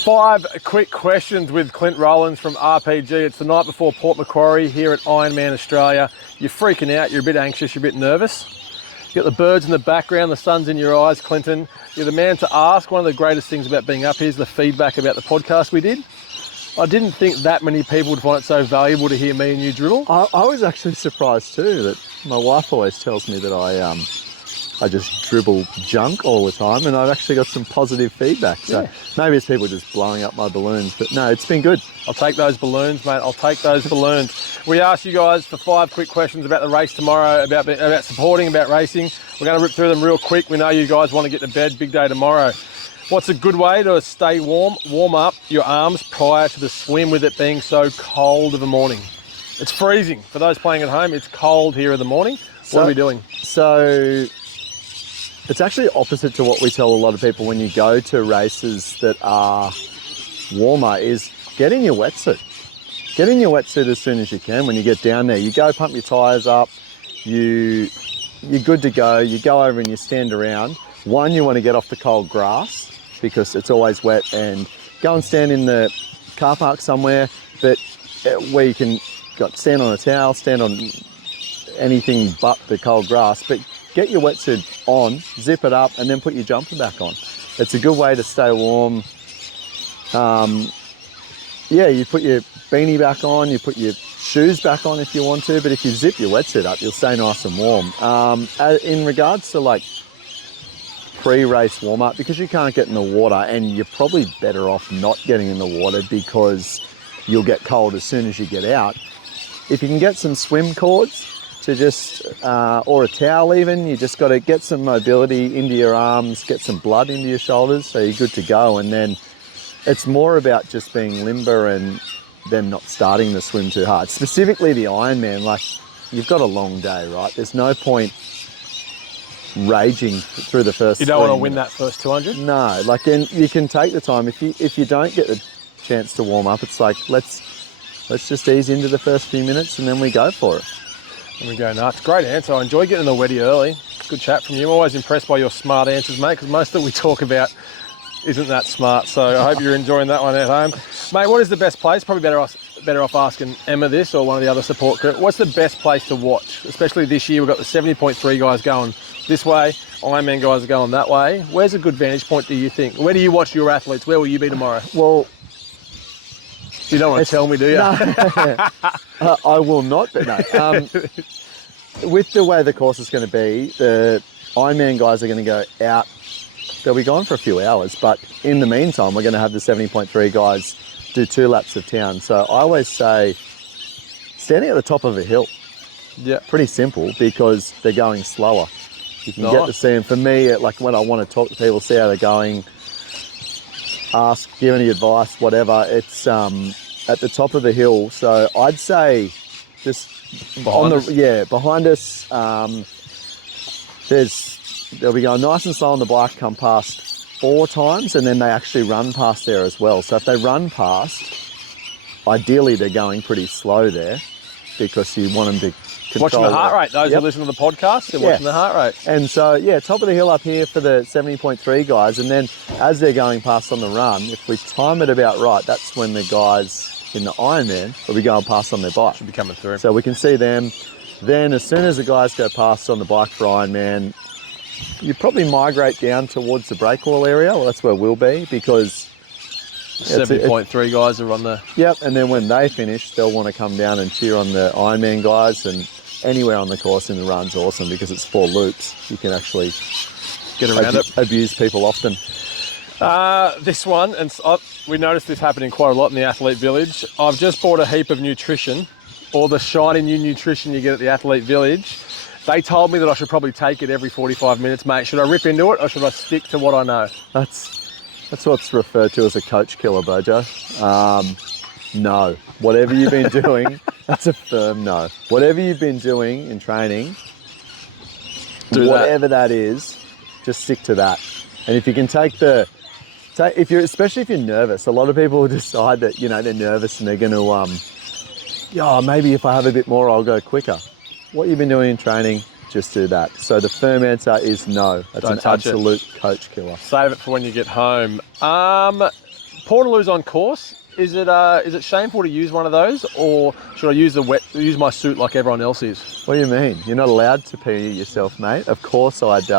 5 quick questions with Clint Rowlings from RPG. It's the night before Port Macquarie here at Ironman Australia. You're freaking out, you're a bit anxious, you're a bit nervous. You've got the birds in the background, the sun's in your eyes, Clinton. You're the man to ask. One of the greatest things about being up here is the feedback about the podcast we did. I didn't think that many people would find it so valuable to hear me and you dribble. I was actually surprised too that my wife always tells me that I just dribble junk all the time, and I've actually got some positive feedback. So maybe it's people just blowing up my balloons, but no, it's been good. I'll take those balloons, mate. I'll take those balloons. We asked you guys for 5 quick questions about the race tomorrow, about supporting, about racing. We're going to rip through them real quick. We know you guys want to get to bed. Big day tomorrow. What's a good way to stay warm? Warm up your arms prior to the swim with it being so cold of a morning. It's freezing. For those playing at home, it's cold here in the morning. What are we doing? So it's actually opposite to what we tell a lot of people when you go to races that are warmer, is get in your wetsuit. Get in your wetsuit as soon as you can when you get down there. You go pump your tyres up, you're good to go. You go over and you stand around. One, you want to get off the cold grass because it's always wet, and go and stand in the car park somewhere where you can stand on a towel, stand on anything but the cold grass, but get your wetsuit on, zip it up, and then put your jumper back on. It's a good way to stay warm. You put your beanie back on, you put your shoes back on if you want to, but if you zip your wetsuit up, you'll stay nice and warm. In regards to like pre-race warm-up, because you can't get in the water, and you're probably better off not getting in the water because you'll get cold as soon as you get out. If you can get some swim cords to just, or a towel even, you just got to get some mobility into your arms, get some blood into your shoulders, so you're good to go. And then it's more about just being limber and then not starting the swim too hard. Specifically the Ironman, like, you've got a long day, right? There's no point raging through the first. You don't want to win that first 200? No, like, then you can take the time. If you don't get the chance to warm up, it's like, let's just ease into the first few minutes and then we go for it. There we go, nuts. Great answer. I enjoy getting the wetty early. Good chat from you. I'm always impressed by your smart answers, mate, because most that we talk about isn't that smart. So I hope you're enjoying that one at home. Mate, what is the best place? Probably better off asking Emma this, or one of the other support group. What's the best place to watch? Especially this year, we've got the 70.3 guys going this way. Ironman guys are going that way. Where's a good vantage point, do you think? Where do you watch your athletes? Where will you be tomorrow? Well, you don't want to tell me, do you? No. I will not, but no. With the way the course is going to be, the Ironman guys are going to go out. They'll be gone for a few hours, but in the meantime, we're going to have the 70.3 guys do 2 laps of town. So I always say, standing at the top of a hill, pretty simple, because they're going slower. You can get to see them. For me, like, when I want to talk to people, see how they're going, ask, give any advice, whatever, it's at the top of the hill. So I'd say just behind us, they'll be going nice and slow on the bike, come past 4 times, and then they actually run past there as well. So if they run past, ideally they're going pretty slow there, because you want them to control. Watching the heart rate. Those who listen to the podcast, they're watching the heart rate. And so, top of the hill up here for the 70.3 guys. And then as they're going past on the run, if we time it about right, that's when the guys in the Ironman will be going past on their bike. Should be coming through. So we can see them. Then as soon as the guys go past on the bike for Ironman, you probably migrate down towards the breakwall area. Well, that's where we'll be, because 70.3 guys are on the... Yep, and then when they finish, they'll want to come down and cheer on the Ironman guys, and anywhere on the course in the run's awesome because it's 4 loops. You can actually get around it. Abuse people often. This one, and we noticed this happening quite a lot in the Athlete Village. I've just bought a heap of nutrition, or the shiny new nutrition you get at the Athlete Village. They told me that I should probably take it every 45 minutes, mate. Should I rip into it, or should I stick to what I know? That's what's referred to as a coach killer, Bojo. No. Whatever you've been doing, that's a firm no. Whatever you've been doing in training, whatever that is, just stick to that. And if you can especially if you're nervous, a lot of people decide that, they're nervous and they're going to, maybe if I have a bit more, I'll go quicker. What you've been doing in training, just do that. So the firm answer is no. That's an absolute coach killer. Save it for when you get home. Portaloos on course. Is it shameful to use one of those, or should I use my suit like everyone else is? What do you mean? You're not allowed to pee yourself, mate. Of course I'd.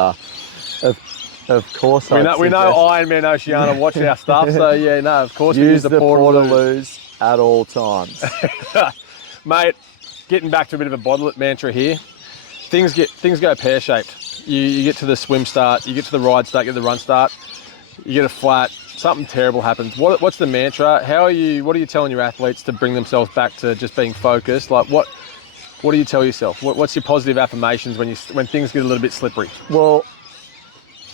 Of course We know Ironman Oceania watch our stuff, so yeah, no, of course we use the Portaloos at all times. Mate, getting back to a bit of a bottle it mantra here. Things go pear-shaped. You get to the swim start, you get to the ride start, you get the run start, you get a flat, something terrible happens. What's the mantra? What are you telling your athletes to bring themselves back to just being focused? Like what do you tell yourself? What's your positive affirmations when things get a little bit slippery? Well,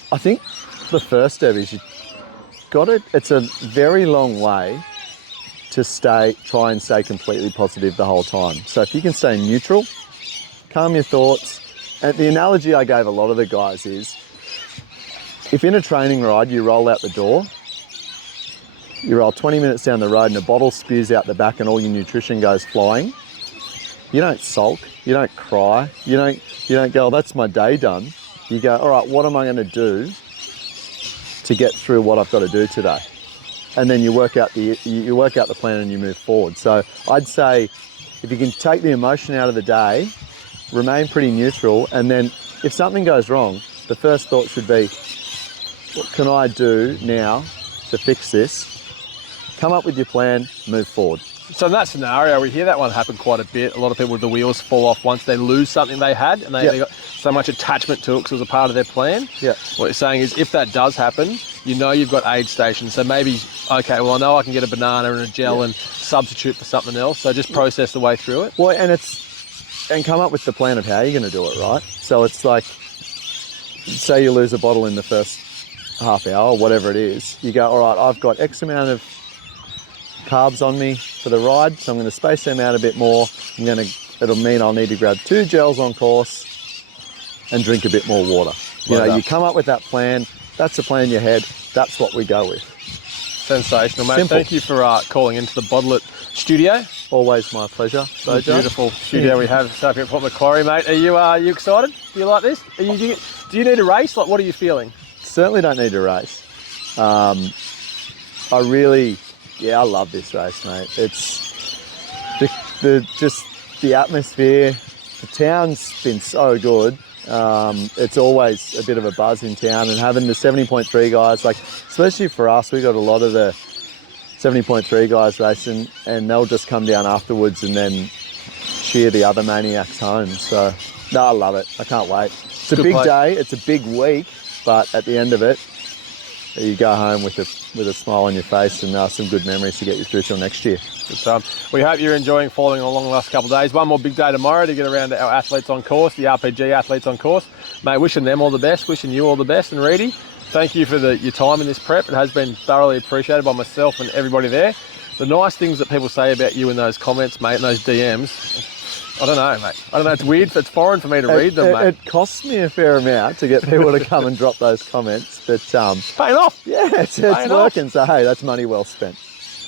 I think the first step is it's a very long way to try and stay completely positive the whole time. So if you can stay neutral, calm your thoughts. And the analogy I gave a lot of the guys is, if in a training ride you roll out the door, you roll 20 minutes down the road and a bottle spews out the back and all your nutrition goes flying, you don't sulk, you don't cry, you don't go, oh, that's my day done. You go, all right, what am I going to do to get through what I've got to do today? And then you work out the plan and you move forward. So I'd say if you can take the emotion out of the day, remain pretty neutral, and then if something goes wrong, the first thought should be, what can I do now to fix this? Come up with your plan, move forward. So in that scenario, we hear that one happen quite a bit. A lot of people, the wheels fall off once they lose something they had, and they got so much attachment to it because it was a part of their plan. Yeah. What you're saying is, if that does happen, you know you've got aid stations. So maybe, okay, well, I know I can get a banana and a gel and substitute for something else. So just process the way through it. Well, and come up with the plan of how you're going to do it, right? So it's like, say you lose a bottle in the first half hour or whatever it is. You go, all right, I've got X amount of carbs on me for the ride, so I'm going to space them out a bit more. It'll mean I'll need to grab 2 gels on course and drink a bit more water. You come up with that plan. That's the plan in your head. That's what we go with. Sensational, mate. Simple. Thank you for calling into the Bottle It studio. Always my pleasure. So beautiful studio we have up here at Port Macquarie, mate. Are you excited? Do you like this? Do you need a race? Like, what are you feeling? Certainly don't need a race. I love this race, mate. It's the atmosphere. The town's been so good. It's always a bit of a buzz in town, and having the 70.3 guys, like, especially for us, we got a lot of the 70.3 guys racing, and they'll just come down afterwards and then cheer the other maniacs home. So, no, I love it. I can't wait. It's a big day. It's a big week, but at the end of it, you go home with a smile on your face and some good memories to get you through till next year. Good time. We hope you're enjoying following along the last couple of days. One more big day tomorrow to get around to our athletes on course, the RPG athletes on course. Mate, wishing them all the best, wishing you all the best. And Reedy, thank you for your time in this prep. It has been thoroughly appreciated by myself and everybody there. The nice things that people say about you in those comments, mate, in those DMs, I don't know, mate. I don't know, it's weird. It's foreign for me to read them, mate. It costs me a fair amount to get people to come and drop those comments, but paying off. Yeah, it's working. So hey, that's money well spent.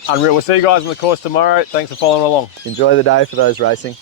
Unreal. We'll see you guys on the course tomorrow. Thanks for following along. Enjoy the day for those racing.